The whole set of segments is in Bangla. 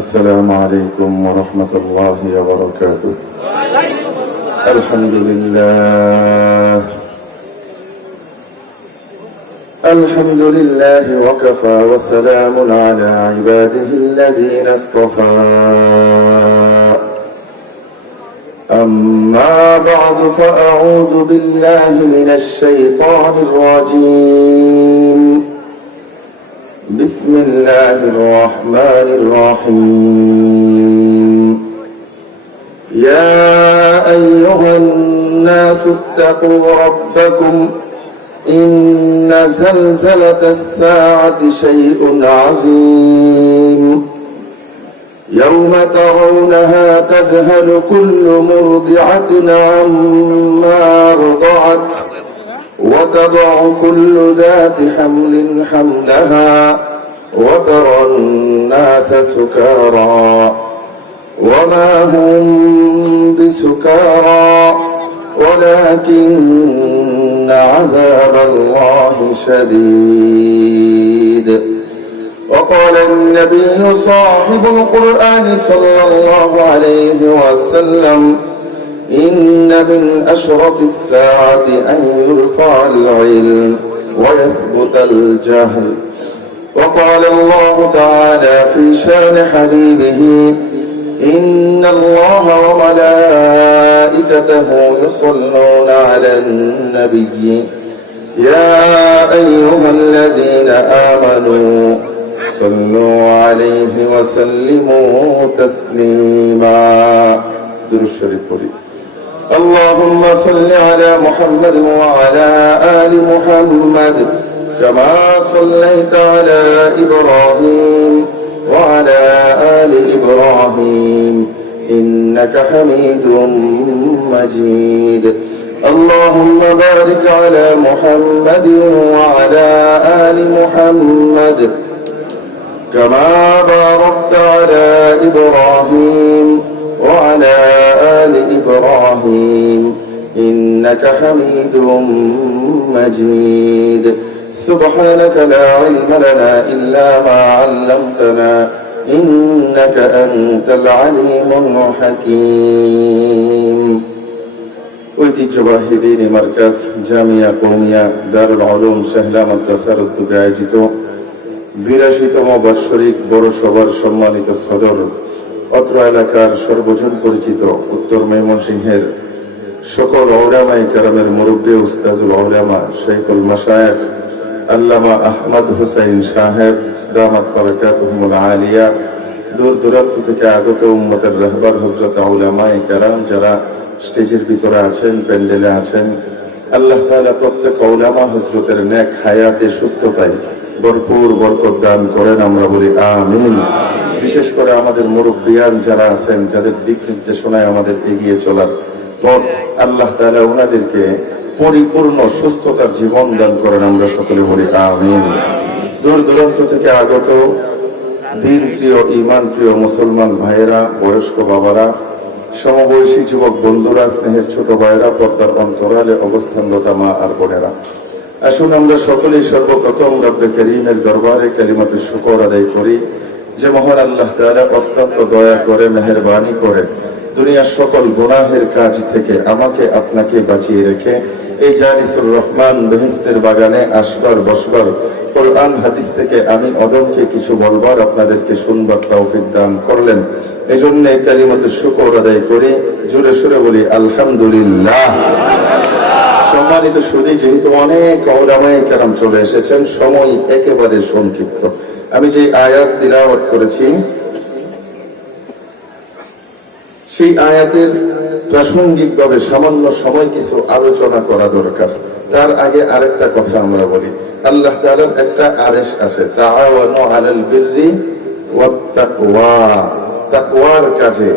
السلام عليكم ورحمة الله وبركاته. الحمد لله وكفى وسلام على عباده الذين اصطفى. أما بعد فأعوذ بالله من الشيطان الرجيم. بسم الله الرحمن الرحيم. يا أيها الناس اتقوا ربكم إن زلزلة الساعة شيء عظيم يوم ترونها تذهل كل مرضعة عما أرضعت وتضع كل ذات حمل حملها وترى الناس سكارى وما هم بسكارى ولكن عذاب الله شديد. وقال النبي صاحب القرآن صلى الله عليه وسلم إن من أشرط الساعة أن يرفع العلم ويثبت الجهل. وقال الله تعالى في شان حبيبه إن الله وملائكته يصلون على النبي يا أيها الذين آمنوا صلوا عليه وسلموا تسليما. درود الشريف قريب. اللهم صل على محمد وعلى آل محمد كما صليت على إبراهيم وعلى آل إبراهيم إنك حميد مجيد. اللهم بارك على محمد وعلى آل محمد كما باركت على إبراهيم وعلى آل إبراهيم إنك حميد مجيد. سبحانك لا علم لنا إلا ما علمتنا إنك أنت العليم الحكيم. ঐতিহ্যবাহী দ্বীনি মার্কাজ জামিয়া কওমিয়া দারুল উলুম শাহলা মাদ্রাসার উদ্যোগে আয়োজিত ৮২তম বাৎসরিক বড় সভার সম্মানিত সদর অত্র এলাকার সর্বজন পরিচিত উত্তর ময়মনসিংহের সকল উলামায়ে কেরামের মুরব্বী উস্তাজুল উলামা শাইখুল মাশায়েখ আল্লামা আহমদ হুসাইন সাহেব দামাত বারাকাতুহুমুল আলিয়া, দূর দূরান্ত থেকে আগত উম্মতের রাহবার হযরত উলামায়ে কেরাম যারা স্টেজের ভিতরে আছেন, প্যান্ডেলে আছেন, আল্লাহ তাআলা প্রত্যেক উলামা হযরতের নেক হায়াতে সুস্থতায় ভরপুর বরকত দান করেন, আমরা বলি আমিন। বিশেষ করে আমাদের মুরব্বিয়ান যারা আছেন, যাদের দিক নির্দেশনায় আমাদের এগিয়ে চলার পথ, আল্লাহ তাআলা ওনাদেরকে পরিপূর্ণ সুস্থতার জীবন দান করেন, আমরা সকলে বলি আমিন। দূর দূরান্ত থেকে আগত দিন প্রিয়, ঈমান প্রিয় মুসলমান ভাইয়েরা, বয়স্ক বাবারা, সমবয়সী যুবক বন্ধুরা, স্নেহের ছোট ভাইয়েরা, পর্দার অন্তরালে অবস্থানরত মা আর বোনেরা, আসুন আমরা সকলেই সর্বপ্রথম রব্বে করিমের দরবারে কালিমাতুশ শুকর আদায় করি যে মহান আল্লাহ তাআলা অত্যন্ত দয়া করে, মেহেরবানি করে দুনিয়ার সকল গুনাহের কাজ থেকে আমাকে আপনাকে বাঁচিয়ে রেখে এই জালিসুর রহমান বেহেশতের বাগানে আসবার বসবার, কোরআন হাদিস থেকে আমি অদমকে কিছু বলবার, আপনাদেরকে শুনবার তৌফিক দান করলেন। এই জন্য কালিমাতুশ শুকর আদায় করি, জোরে সুরে বলি আলহামদুলিল্লাহ। সম্মানিত সুধী, যেহেতু অনেক উলামায়ে কেরাম চলে এসেছেন, সময় একেবারে সংক্ষিপ্ত। আমি যে আয়াত তিলাওয়াত করেছি সেই আয়াতের প্রাসঙ্গিকভাবে সামান্য সময় কিছু আলোচনা করা দরকার। তার আগে আরেকটা কথা আমরা বলি, আল্লাহ তাআলার একটা আদেশ আছে, তাআওয়ানু আলাল বিররি ওয়াত তাকওয়া। তাকওয়ার কাজে,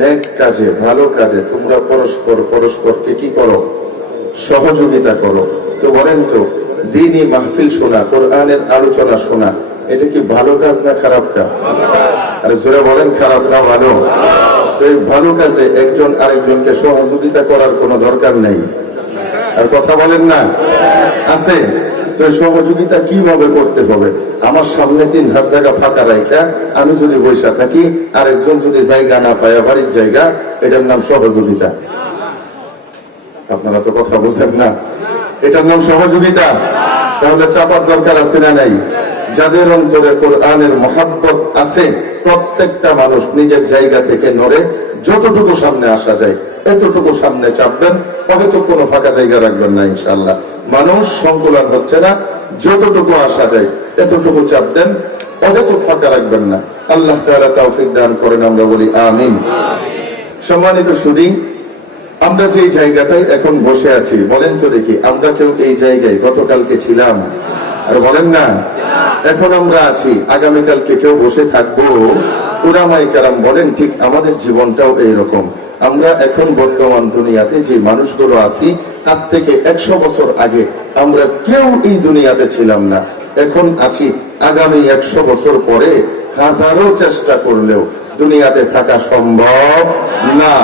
নেক কাজে, ভালো কাজে তোমরা পরস্পরকে কি করো? সহযোগিতা করো। তো বলেন তো, দ্বীনি মাহফিল শোনা, কোরআনের আলোচনা শোনা, এটা কি ভালো কাজ না খারাপ কাজ? আরে জোরে বলেন, খারাপ না ভালো? তো এই ভালো কাজে একজন আরেকজনকে সহযোগিতা করার কোনো দরকার নেই। আর কথা বলেন না, আছে? তো সহযোগিতা কিভাবে করতে হবে? আমার সামনে 3 হাত জায়গা ফাঁকা রাখা আমি যদি বৈশা থাকি, আরেকজন যদি জায়গা না পায় বাড়ির জায়গা, এটার নাম সহযোগিতা। আপনারা তো কথা বুঝেন না, এটার নাম সহযোগিতা। তাহলে চাপার দরকার আছে না নাই? যাদের অন্তরে কোরআনের মহব্বত আছে, প্রত্যেকটা মানুষ নিজের জায়গা থেকে নড়ে যতটুকু সামনে আসা যায় এতটুকু সামনে চাপবেন, হয়তো কোনো ফাঁকা জায়গা রাখবেন না। ইনশাআল্লাহ মানুষ সংকুলন হচ্ছে না, যতটুকু আসা যায় এতটুকু চাপ দেন, অতটুকু ফাঁকা রাখবেন না। আল্লাহ তাআলা তৌফিক দান করেন, আমরা বলি আমিন। সম্মানিত সুধী, আমরা যে জায়গাটায় এখন বসে আছি, বলেন তো দেখি, আমরা কেউ এই জায়গায় গতকালকে ছিলাম? আর বলেন না, এখন আমরা আছি, আগামীকালকে কেউ বসে থাকবো? উলামায়ে কেরাম বলেন ঠিক আমাদের জীবনটাও এইরকম। আমরা এখন বর্তমান দুনিয়াতে যে মানুষগুলো আছি, আজ থেকে 100 বছর আগে আমরা কেউ এই দুনিয়াতে ছিলাম না, এখন আছি। আগামী 100 বছর পরে হাজারো চেষ্টা করলেও দুনিয়াতে থাকা সম্ভব না।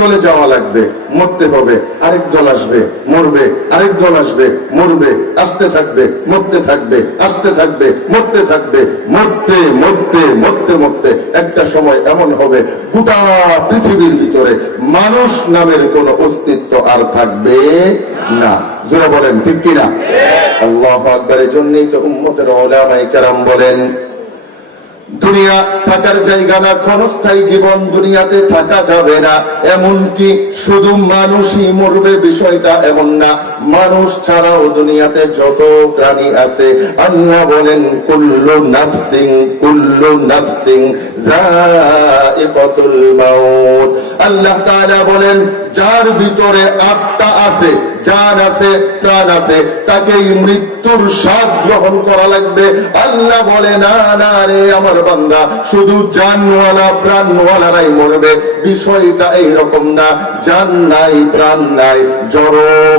চলে যাওয়া লাগবে, মরতে হবে, আরেক দল আসবে, মরবে, আরেক দল আসবে, মরবে, আসতে থাকবে, মরতে থাকবে, আসতে থাকবে, মরতে থাকবে, মরতে মরতে মরতে মরতে একটা সময় এমন হবে গোটা পৃথিবীর ভিতরে মানুষ নামের কোন অস্তিত্ব আর থাকবে না। জোরে বলেন ঠিক কিনা? আল্লাহু আকবার। এর জন্যই তো উম্মতের উলামায়ে কেরাম বলেন, দুনিয়া থাকার জায়গা না, ক্ষণস্থায়ী জীবন, দুনিয়াতে থাকা যাবে না। এমনকি শুধু মানুষই মরবে বিষয়টা এমন না, মানুষ ছাড়াও দুনিয়াতে যত প্রাণী আছে, আল্লাহ বলেন কুল্লু নাফসিন যায়িকাতুল মাউত। আল্লাহ তাআলা বলেন যার ভিতরে আত্মা আছে, জান আছে, প্রাণ আছে, তাকেই মৃত্যুর স্বাদ গ্রহণ করা লাগবে। আল্লাহ বলে না না রে আমার বান্দা, শুধু জানওয়ালা প্রাণওয়ালারাই মরবে, বিষয়টা এইরকম না। জান নাই, প্রাণ নাই, জড়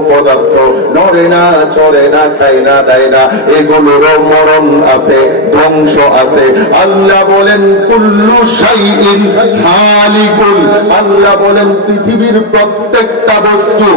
পদার্থ নড়ে না, চড়ে না, খায় না, দেয় না, এগুলোরও মরণ আছে, ধ্বংস আছে। আল্লাহ বলেন কুল্লু শাইইন হালিকুন। আল্লাহ বলেন পৃথিবীর প্রত্যেকটা বস্তু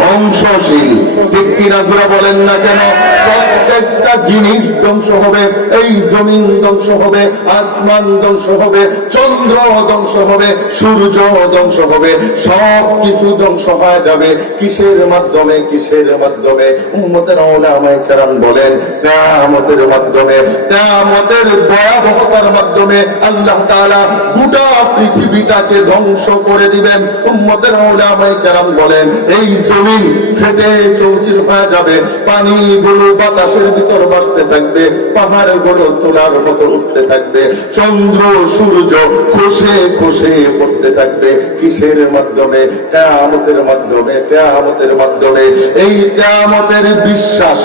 ধ্বংসশীল। ঠিক কিনা জোরে বলেন না কেন? প্রত্যেকটা জিনিস ধ্বংস হবে। এই জমিন ধ্বংস হবে, আসমান ধ্বংস হবে, চন্দ্র ধ্বংস হবে, সূর্য ধ্বংস হবে, সব কিছু ধ্বংস হয়ে যাবে। কিসের মাধ্যমে? কিসের মাধ্যমে? উম্মতের উলামায়ে কেরাম বলেন কিয়ামতের মাধ্যমে, কিয়ামতের ভয়াবহতার মাধ্যমে আল্লাহ তাআলা গোটা পৃথিবীটাকে ধ্বংস করে দিবেন। উম্মতের উলামায়ে কেরাম বলেন এই জমিন ফেটে চৌচির হয়ে যাবে, পানিগুলো বাতাসের ভিতর ভাসতে থাকবে, পাহাড়গুলো তোলার মতো উঠতে থাকবে, চন্দ্র সূর্য খসে খসে পড়তে থাকবে। কিসের মাধ্যমে? কিয়ামতের মাধ্যমে। কিয়ামতের মাধ্যমে। এই কিয়ামতের বিশ্বাস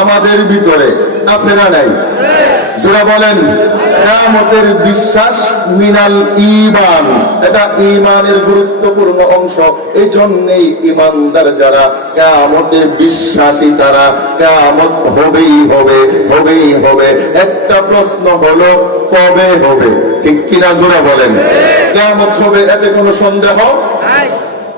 আমাদের ভিতরে আছে না নাই? যারা বলেন কিয়ামতের বিশ্বাস মিনাল ঈমান, এটা ঈমানের গুরুত্বপূর্ণ অংশ। এই জন্যই ঈমানদার যারা, কিয়ামতে বিশ্বাসী তারা, কিয়ামত হবেই হবে, হবেই হবে। একটা প্রশ্ন হলো কবে হবে? ঠিক কিনা জোরে বলেন? কিয়ামত হবে, এতে কোনো সন্দেহ নাই।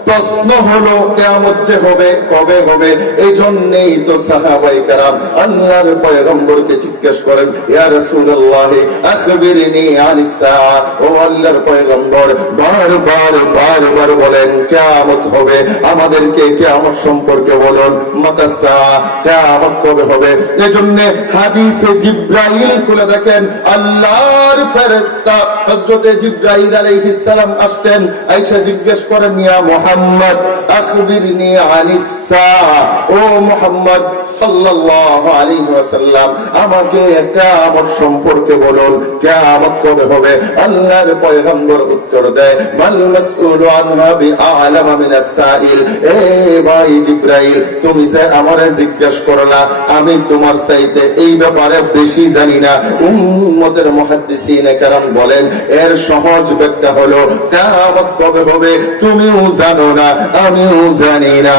প্রশ্ন হলো কিয়ামত যে হবে, কবে হবে? এই জন্যই তো সাহাবায়ে কেরাম আল্লাহর পয়গম্বরকে জিজ্ঞেস করেন, ইয়া রাসূলুল্লাহ আখবিরনি আনিস সাআ। ও আল্লাহর পয়গম্বর, বারবার বলেন কিয়ামত হবে, আমাদেরকে কিয়ামত সম্পর্কে বলুন। মাতাস সাআ, কিয়ামত কবে হবে? এজন্য হাদিসে জিবরাইল খুলে দেখেন, আল্লাহর ফেরেশতা হযরত জিবরাইল আলাইহিস সালাম আসতেন, আয়েশা জিজ্ঞেস করেন, ইয়া মুহাম্মদ আখবিরনি আনিস সাআ। ও মুহাম্মদ সাল্লাল্লাহু আলাইহি ওয়াসাল্লাম, আমাকে কিয়ামত সম্পর্কে বলুন, কিয়ামত কবে হবে? আল্লাহর পয়গম্বর উত্তর দেয়, মাল মাসউলু আনহা বিআলামা মিনাস সাইল। এ ভাই জিবরাইল, তুমি যে আমারে জিজ্ঞেস করলা, আমি তোমার চাইতে এই ব্যাপারে বেশি জানি না। উম্মতের মুহাদ্দিসিনে কেরাম বলেন এর সহজ ব্যাখ্যা হলো কিয়ামত কবে হবে তুমিও জানো না, আমিও জানি না।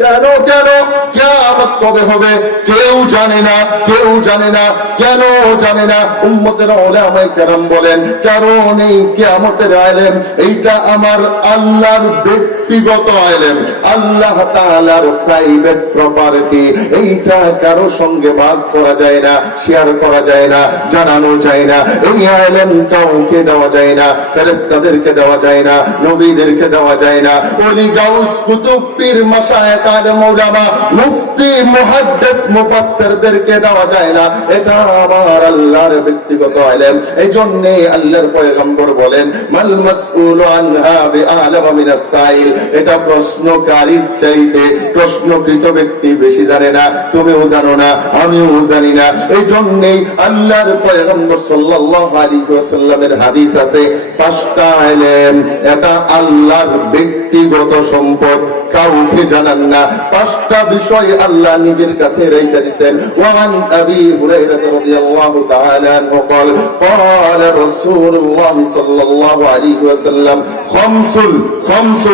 কেন কেন কিয়ামত কবে হবে কেউ জানে না, কেউ জানে না। কেন জানে না? উম্মতের উলামায়ে কেরাম বলেন কারণ এই কিয়ামতের ইলম এইটা আমার আল্লাহর ব্যক্তিগত ইলম, আল্লাহ তাআলার প্রাইভেট প্রপার্টি। এইটা কারো সঙ্গে ভাগ করা যায় না, শেয়ার করা যায় না, জানানো যায় না। এই ইলম কাউকে দেওয়া যায় না, ফেরেশতাদেরকে দেওয়া যায় না, নবীদেরকে দেওয়া যায় না, ওলি গাউস কুতুব পীর মাশায়েখ আলেম উলামা মুফতি মুহাদ্দিস মুফাসসিরদেরকে দেওয়া যায় না। এটা আমার আল্লাহর ব্যক্তিগত ইলম। এইজন্য আল্লাহর পয়গম্বর বলেন মাল মাসউলু আনহা বিআলাম মিনাস সাইল। এটা প্রশ্নকারীর চাইতে প্রশ্নকৃত ব্যক্তি বেশি জানে না। তুমিও জানো না, আমিও জানি না। এইজন্যই আল্লাহর পয়গম্বর সাল্লাল্লাহু আলাইহি ওয়াসাল্লামের হাদিস আছে 5টা ইলম এটা আল্লাহর ব্যক্তিগত সম্পদ, কাউকে জানান না। 5টা বিষয় আল্লাহ নিজের কাছে রেখে দিয়েছেন। ওয়ান আবি হুরায়রা রাদিয়াল্লাহু তাআলা আনহু قال قال رسول الله صلى الله عليه وسلم خمس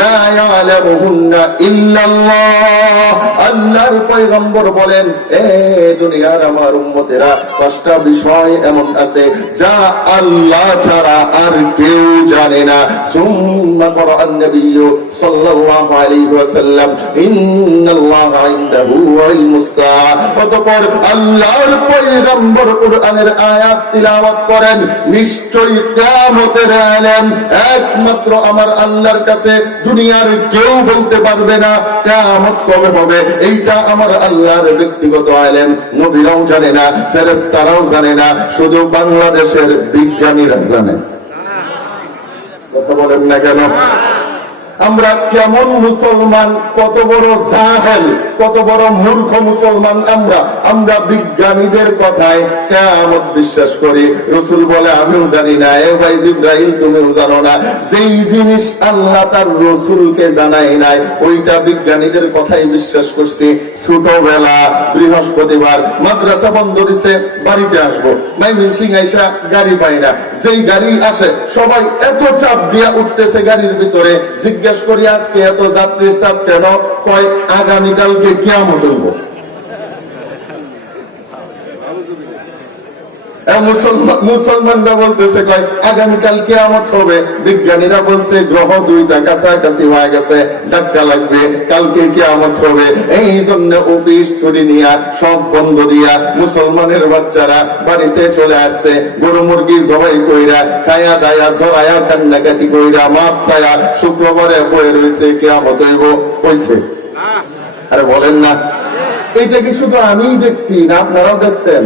لا يعلمهن الا الله। আল্লাহর পয়গম্বর বলেন এ দুনিয়ার আমার উম্মতেরা 5টা বিষয় এমন আছে যা আল্লাহ ছাড়া আর কেউ জানে না। সুম্মা ক্বারা النبي صلى الله عليه وسلم ان الله عنده علم الساعه। অতঃপর আল্লাহর পয়গম্বর কুরআনের আয়াত তিলাওয়াত করেন নিশ্চয়ই কিয়ামতের ইলম একমাত্র আমার আল্লাহর কাছে, দুনিয়ার কেউ বলতে পারবে না কিয়ামত কবে হবে। এইটা আমার আল্লাহর ব্যক্তিগত ইলম। নবীরাও জানে না, ফেরেশতারাও জানে না, শুধু বাংলাদেশের বিজ্ঞানীরা জানে। কথা বলেন না কেন? আমরা কেমন মুসলমান, কত বড় জাহেল, কত বড় মূর্খ মুসলমান আমরা বিজ্ঞানীদের কথায় কিয়ামত বিশ্বাস করি। রাসূল বলে আমিও জানি না, এ ভাই জিবরাইল তুমিও জানো না। যেই জিনিস আল্লাহ তার রাসূলকে জানায় নাই ওইটা বিজ্ঞানীদের কথাই বিশ্বাস করছি। ছোটবেলা বৃহস্পতিবার মাদ্রাসা বন্ধ দিছে, বাড়িতে আসবো, ময়মনসিংহ আইসা গাড়ি পাই না। যেই গাড়ি আসে সবাই এত চাপ দিয়া উঠতেছে গাড়ির ভিতরে। জিজ্ঞেস করি আজকে এত যাত্রীর চাপ কেন? কয় আগামীকালকে কিয়ামত হইব। মুসলমানরা বলতেছে কয় আগামীকাল কিয়ামত হবে। বিজ্ঞানীরা বলছে গ্রহ 2টা কাছাকাছি হয়ে গেছে, ধাক্কা লাগবে, কালকে কিয়ামত হবে। এই জন্য অফিস ছুটি নিয়ে সব বন্ধ দিয়া মুসলমানের বাচ্চারা বাড়িতে চলে আসছে। গরু মুরগি জবাই কইরা খায়া দায়া জড়ায়া কান্নাকাটি কইরা মাপ ছায়া শুক্রবারে বয়ে রয়েছে কিয়ামত হইব। কইছে? আরে বলেন না, এইটা কি শুধু আমিই দেখছি না আপনারাও দেখছেন?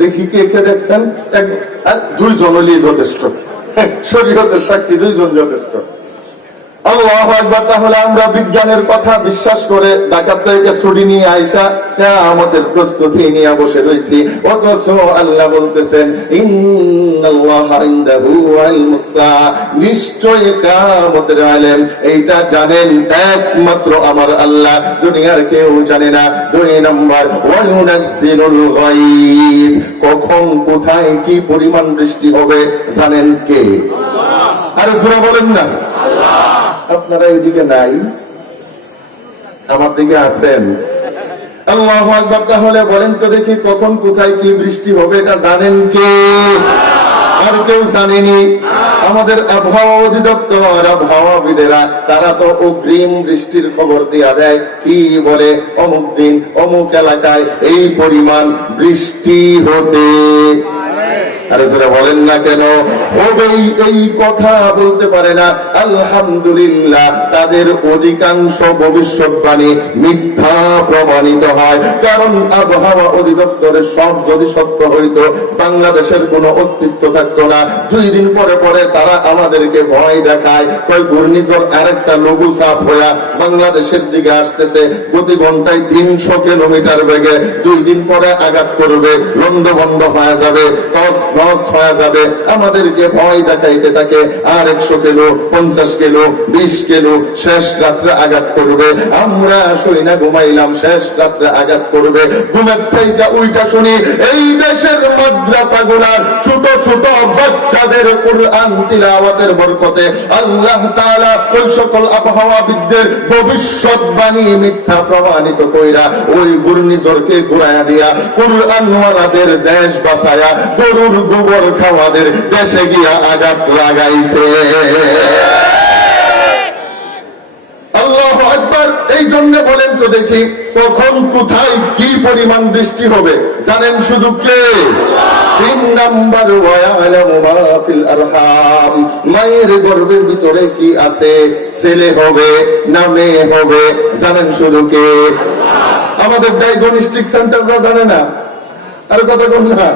দেখি কে কে দেখছেন? 2জন হলেই যথেষ্ট, শরীয়তের সাক্ষী 2জন যথেষ্ট। আল্লাহু আকবার। তাহলে আমরা বিজ্ঞানের কথা বিশ্বাস করে ঢাকা থেকে ছুটি নিয়ে আইসা কিয়ামতের প্রস্তুতি নিয়ে বসে রয়েছি। অথচ আল্লাহ বলতেছেন ইন্নাল্লাহা ইনদাহু ইলমুস সাআ। নিশ্চয়ই কিয়ামতের ইলম এইটা জানেন একমাত্র আমার আল্লাহ, দুনিয়ার কেউ জানে না। 2 নম্বর ওয়া ইউনাজ্জিলুল গায়স। কখন কোথায় কি পরিমাণ বৃষ্টি হবে জানেন কে? আরে জোরে বলেন না। আপনারা এইদিকে নাই, আমার দিকে আছেন। আল্লাহু আকবার। তাহলে বলেন তো দেখি কখন কোথায় কি বৃষ্টি হবে এটা জানেন কে? আর কেউ জানেনি। আমাদের আবহাওয়া অধিদপ্তর আবহাওয়াবিদেরা তারা তো অগ্রিম বৃষ্টির খবর দেয়া দেয়। কি বলে অমুক দিন অমুক এলাকায় এই পরিমাণ বৃষ্টি হতে। আরে যারা বলেন না কেন হবেই এই কথা বলতে পারে না। আলহামদুলিল্লাহ তাদের অধিকাংশ ভবিষ্যৎবাণী মিথ্যা প্রমাণিত হয়। কারণ আবহাওয়া অধিদপ্তরের সব যদি সত্য হইতো বাংলাদেশের কোনো অস্তিত্ব থাকতো না। 2 দিন পরে পরে তারা আমাদেরকে ভয় দেখায়, কয় ঘূর্ণিঝড় আরেকটা লঘু চাপ হয়ে বাংলাদেশের দিকে আসতেছে, প্রতি ঘন্টায় 300 কিলোমিটার বেগে 2 দিন পরে আঘাত করবে, লন্ডভন্ড হয়ে যাবে। লস হয়ে যাবে, আমাদেরকে ভয় দেখাইতে থাকে। আর 100 কিলো, 50 কিলো, 20 কিলো শেষ রাত্রে আঘাত করবে। আমরা শুই না ঘুমাইলাম, শেষ রাত্রে আঘাত করবে। ঘুমের থেকে উইটা শুনি এই দেশের মাদ্রাসাগুলার ছোট ছোট বাচ্চাদের কুরআন তিলাওয়াতের বরকতে আল্লাহ তাআলা ওই সকল আবহাওয়াবিদদের ভবিষ্যৎবাণী মিথ্যা প্রমাণিত কইরা ওই ঘূর্ণিঝড়কে ঘুরায়া দিয়া কুরআন ওয়ালাদের দেশ বাঁচায়া গরুর গোবর খাওয়াদের দেশে গিয়া আঘাত লাগাইছে। আল্লাহু আকবার। এই জন্য বলেন তো দেখি, কখন কোথায় কি পরিমাণ বৃষ্টি হবে জানেন শুধু কে? 3 নাম্বার, ওয়ায়ালামু মা ফিল আরহাম, মায়ের গর্ভের ভিতরে কি আছে, ছেলে হবে না মেয়ে হবে জানেন শুধু কে? আমাদের ডায়াগনস্টিক সেন্টাররা জানে না? আর কথা কোন না,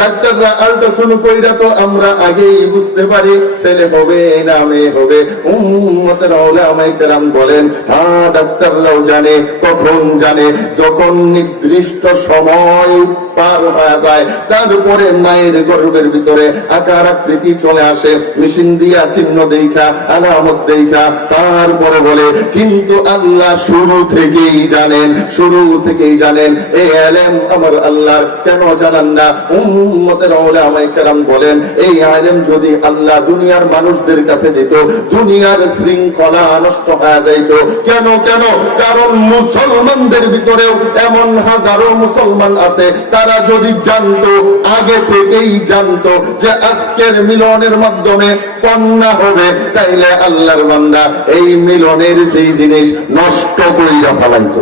ডাক্তাররা আল্ট্রাসাউন্ড কইরা তো আমরা আগেই বুঝতে পারি ছেলে হবে না মেয়ে হবে। উম্মতের উলামায়ে কেরাম বলেন, হ্যাঁ ডাক্তাররাও জানে। কখন জানে? যখন নির্দিষ্ট সময় পার হয়ে যায়, তারপরে মায়ের গর্ভের ভিতরে আকার আকৃতি চলে আসে, মেশিন দিয়া চিহ্ন দেখা, আলামত দেখা, তারপরে বলে কিন্তু আল্লাহ শুরু থেকেই জানেন, শুরু থেকেই জানেন। এই ইলম আমার আল্লাহর, কেন জানান না? উম্মতের উলামায়ে কেরাম বলেন, এই ইলম যদি আল্লাহ দুনিয়ার মানুষদের কাছে দিত, দুনিয়ার শৃঙ্খলা নষ্ট হয়ে যাইত। কেন? কারণ মুসলমানদের ভিতরেও এমন হাজারো মুসলমান আছে, তারা যদি জানতো, আগে থেকেই জানতো যে আজকের মিলনের মাধ্যমে কন্যা হবে, তাইলে আল্লাহর বান্দা এই মিলনের যেই জিনিস নষ্ট কইরা ফেলাইতো।